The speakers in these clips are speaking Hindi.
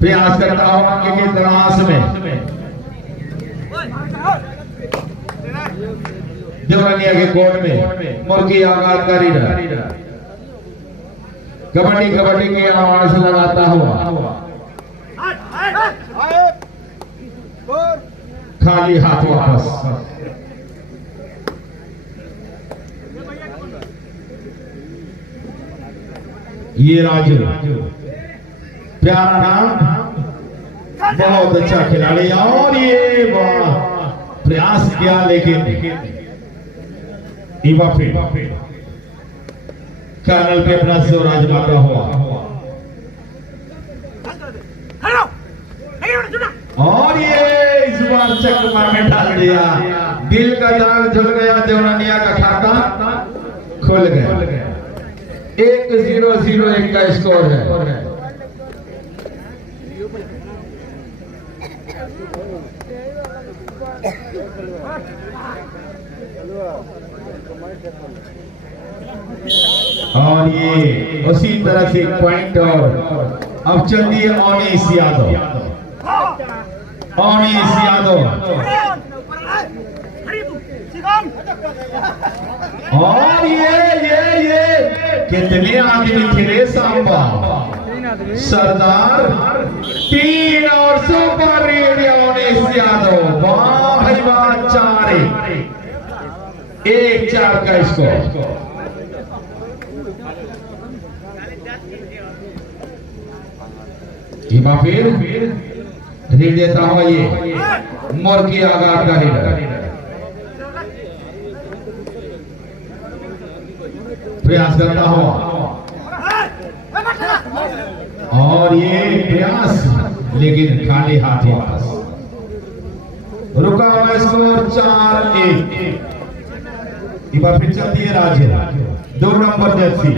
प्रयास करता हूं आगे के तलाश में देवरानिया के कोर्ट में मुर्गी आगाकारी रहा कबड्डी कबड्डी की आवाज लगाता हुआ खाली हाथ वापस। ये राजू प्यारा नाम, बहुत अच्छा खिलाड़ी और ये प्रयास किया लेकिन कर्नल पे अपना जोर आजमाता हुआ और ये इस बार चक्कर में डाल दिया। दिल का दाग झुल गया, देवरानिया का खाता खुल गया। 1-0 का स्कोर है। और ये उसी तरह से पॉइंट और अब चलती है ओनीस यादव। ओनीस यादव और ये कितने आदमी थे सांबा सरदार 3 और सुपर रेडियो ओनीस यादव। वाह भाई वाह, 4-1 का स्कोर। फिर रीड देता हुआ ये मुर्गी आगार का रीडर प्रयास करता हुआ और ये प्रयास लेकिन खाली हाथ वापस। रुका हुआ स्कोर 4-1। फिर चलती है राजे 2 नंबर जर्सी।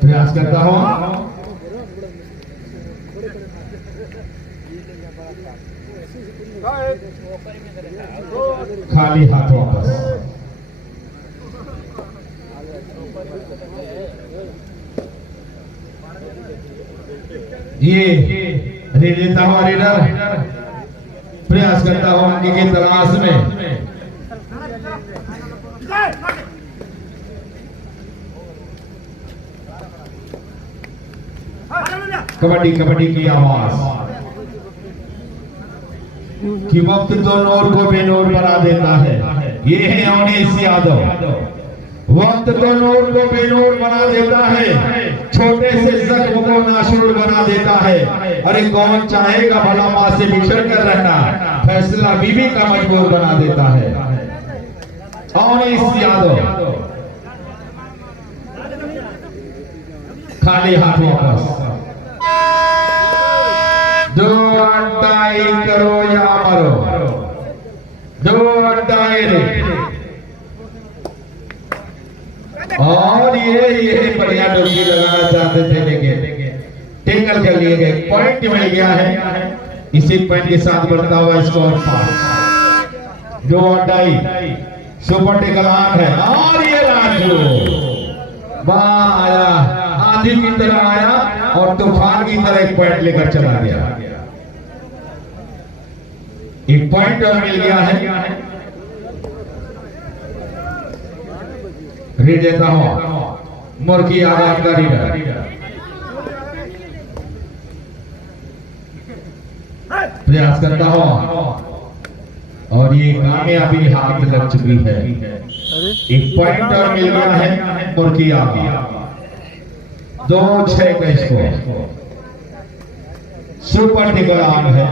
प्रयास करता हूं खाली हाथ वापस। ये रेता हुआ रीडर प्रयास करता हूं आगे की तलाश में। कबड्डी कबड्डी की आवाज कि वक्त तो नूर को बेनूर बना देता है। ये है ओनीस यादव। वक्त तो नूर को बेनूर बना देता है, छोटे से जख्म को नाशूर बना देता है। अरे कौन चाहेगा भला मां से बिछड़ कर रहना, फैसला बीवी का मजबूर बना देता है। ओनीस यादव खाली हाथ वापस। 2 अड्डाई करो या मरो, 2 अड्डाई और ये बढ़िया डुबकी लगाना चाहते थे लेकिन टेकल कर लिए गए। पॉइंट मिल गया है। इसी पॉइंट के साथ बढ़ता हुआ स्कोर 5। 2 अड्डाई सुपर टेकल ऑन है और ये राजू वाह आया, आंधी की तरह आया और तूफान की तरह एक पॉइंट लेकर चला गया। एक पॉइंट और मिल गया है। रीड देता हूं मुर्गी आगार का रीडर प्रयास करता हूं और ये कामयाबी हाथ लग चुकी है। एक पॉइंट और मिल गया है मुर्गी आगार। 2-6 का स्कोर। सुपर टिकल ऑन है।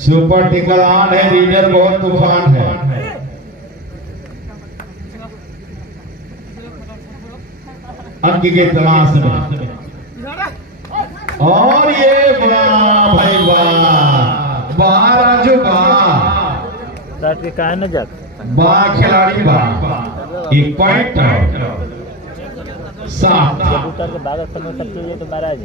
सुपर टिकल ऑन है। रीडर बहुत तूफान है। अंक के तलाश में और ये वाह भाई वाह, वाह राजू वाह, के कहा न जाता वाह खिलाड़ी वाह। एक पॉइंट 7। कबूतर के बागत समय तक के लिए तो महाराज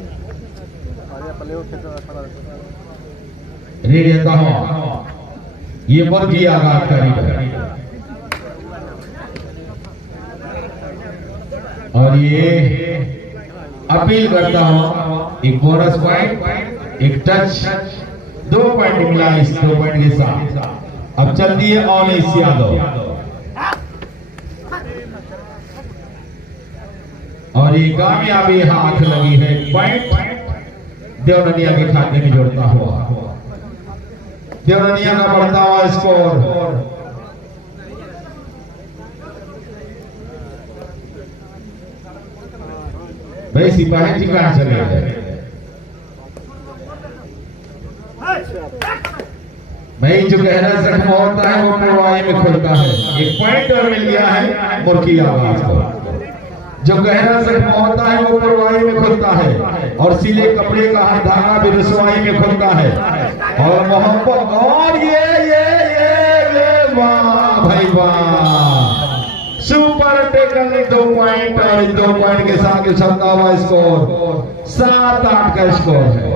रेडी देता हूं, ये मुर्गी आगाज करेगा और ये अपील करता हूं एक बोनस पॉइंट, एक टच, 2 पॉइंट मिला इस 2 पॉइंट के साथ। अब चलती है ओनेस यादव और ये कामयाबी हाथ लगी है, पॉइंट देवननिया के खाते में जोड़ता हुआ, देवननिया का बढ़ता हुआ स्कोर। भाई सिपाही जी कहां चले गए? भाई जो गहरा जख्म होता है वो पुरवाई में खुलता है। एक पॉइंट और मिल गया है मुर्गी आवाज को। जो गहरा जख्म होता है वो पुरवाई में खुलता है और सीले कपड़े का हर धागा भी रसवाई में खुलता है। और मोहब्बत और ये वाह भाई वाह, सुपर टेकल 2 पॉइंट और 2 पॉइंट के साथ चलता हुआ स्कोर 7-8 का स्कोर है।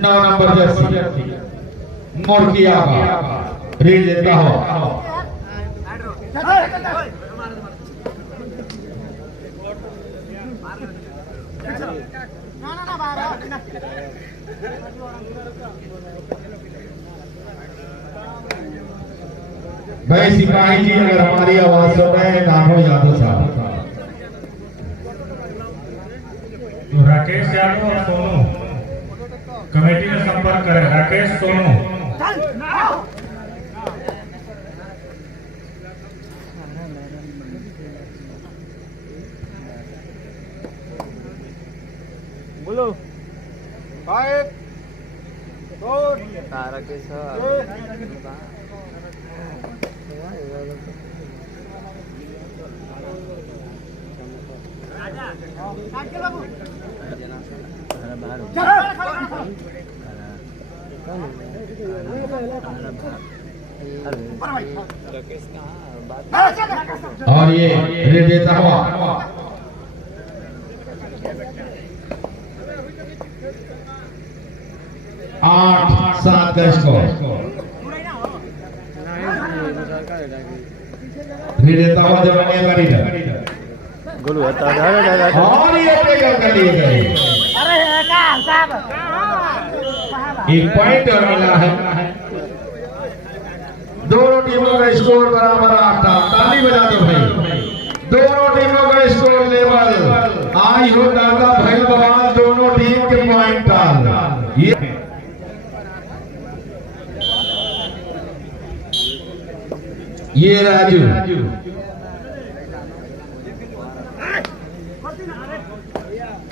9 नंबर जर्सी मुर्गी आगाज रीड देता हूं। भाई सिपाही जी अगर हमारी आवाज सुन रहे हैं, नामो यादव साहब, तो राकेश यादव और सोनू कमेटी में संपर्क करें। राकेश, सोनू। बोलो 5 4 राकेश और ये रेड देता हुआ 8-7 का स्कोर। रेड देता हुआ देवनिया का रीडर गोलू होता है और ये टेकल कर लिए गए। एक पॉइंट और मिला है। दोनों टीमों का स्कोर बराबर 8। ताली बजा दो भाई। दोनों टीमों का स्कोर लेवल आई हो दादा भाई बवाल, दोनों टीम के पॉइंट डाल। ये राजू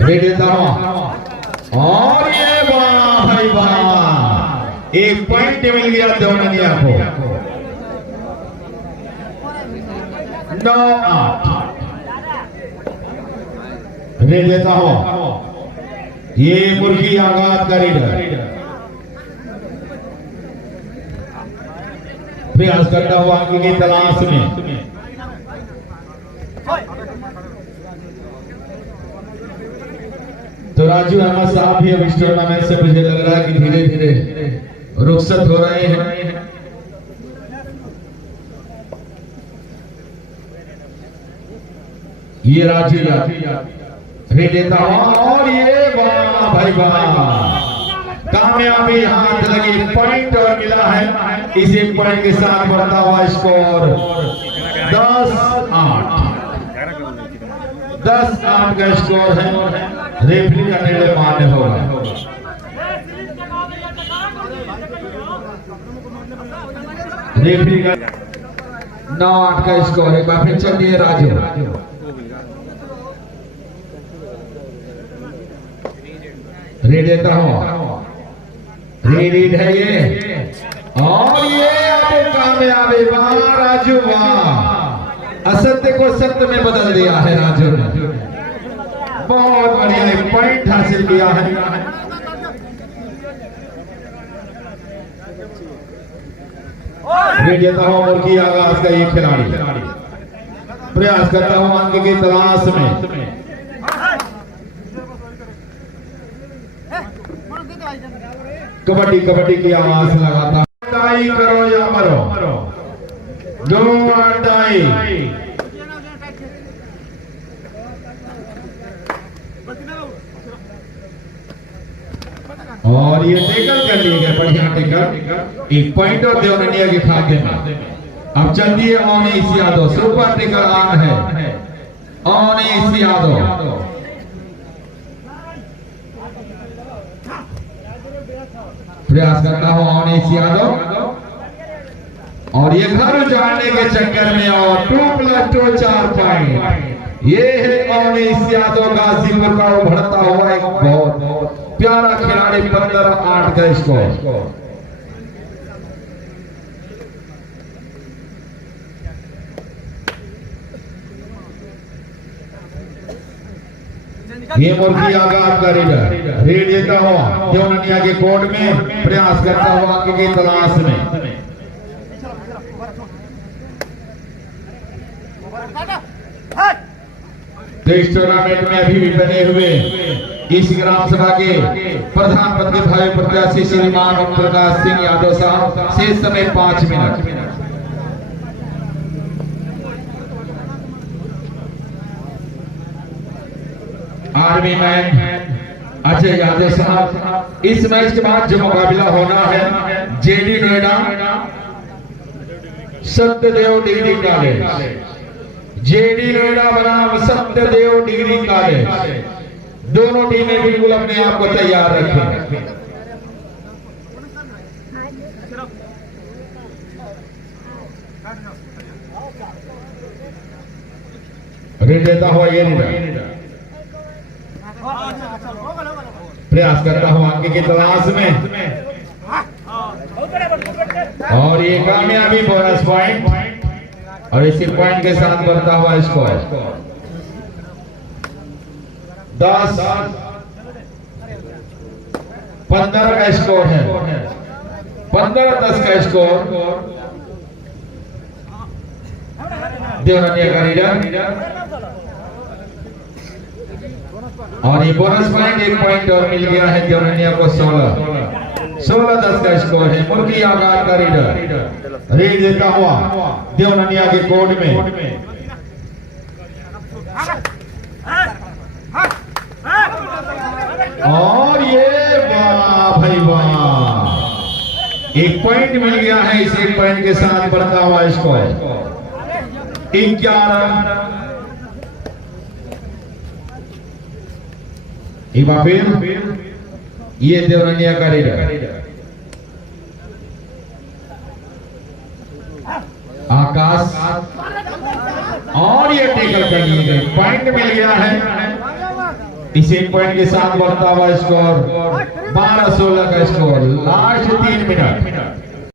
रेड देता हूं और ये वाह भाई वाह, एक पॉइंट मिल गया देवननिया को। 9-8 रेड देता हूं। ये मुर्गी आगाज का रीडर प्रयास करता हुआ आगे की तलाश में। तो राजू अहमद साहब भी अब इस टूर्नामेंट से मुझे लग रहा है कि धीरे धीरे रुखसत हो रहे हैं। ये राजू रेड देता हूं और ये वाह भाई वाह, कामयाबी हाथ लगी, पॉइंट और मिला है। इस 1 पॉइंट के साथ बढ़ता हुआ स्कोर 10-8 का स्कोर है। रेफरी का निर्णय मान्य होगा। रेफरी का 9-8 का स्कोर है। फिर चलिए राजू रेड देता हूं। रीड है ये और ये कामयाबी, वाह राजू वाह, असत्य को सत्य में बदल दिया है राजू ने। बहुत बढ़िया एक पॉइंट हासिल किया है। रेड देता हूं मुर्गी आगाज का ये खिलाड़ी प्रयास करता हूं अंक की तलाश में। कबड्डी कबड्डी की आवाज लगाता डाई करो या मरो, दो डाई। और ये टेकल कर लिए गए, बढ़िया टेकल, एक पॉइंट और देवनिया के खाते में। अब चलती है ओनेस यादव, सुपर टेकल ऑन है ओनेस यादव। प्रयास करता हूं ओनेस यादव, और ये घर उजाड़ने के चक्कर में और 2+2 4 पॉइंट। ये है ओनेस यादव, गाजीपुर का उभरता हुआ एक बहुत प्यारा खिलाड़ी, 15-8 का स्कोर। ये मुर्गी आगाज का रेड देता हुआ देवनिया के कोर्ट में, प्रयास करता हुआ अंक की तलाश में। इस टूर्नामेंट में अभी भी बने हुए इस ग्राम सभा के प्रधान पद के भाई प्रत्याशी श्रीमान ओम प्रकाश सिंह यादव साहब, शेष समय 5 minute. Army man Ajay Yadav साहब, इस मैच के बाद जो मुकाबला होना है JD Noida Satyadev degree college, JD Noida बनाम सत्यदेव डिग्री कॉलेज। दोनों टीमें बिल्कुल अपने आप को तैयार रखें। रेड देता हुआ ये प्रयास करता हूं अंक की तलाश में, और ये कामयाबी, बोनस पॉइंट, और इसी पॉइंट के साथ बढ़ता हुआ स्कोर 10-15 का स्कोर है, 15-10 का स्कोर। देवनिया का लीडर, और ये बोनस पॉइंट 1 पॉइंट और मिल गया है देवनिया को। 16-10 का स्कोर है। मुर्गी आगाज का लीडर रेड देता हुआ देवनिया के कोर्ट में, और ये वाह भाई वाह, 1 पॉइंट मिल गया है। इस 1 पॉइंट के साथ बढ़ता हुआ स्कोर 11। एक बार फिर ये देवनिया का लीडर आकाश, और ये टेकल कर लिए गए, पॉइंट मिल गया है। इस 1 पॉइंट के साथ बढ़ता हुआ स्कोर 12-16 का स्कोर। Last 3 minute.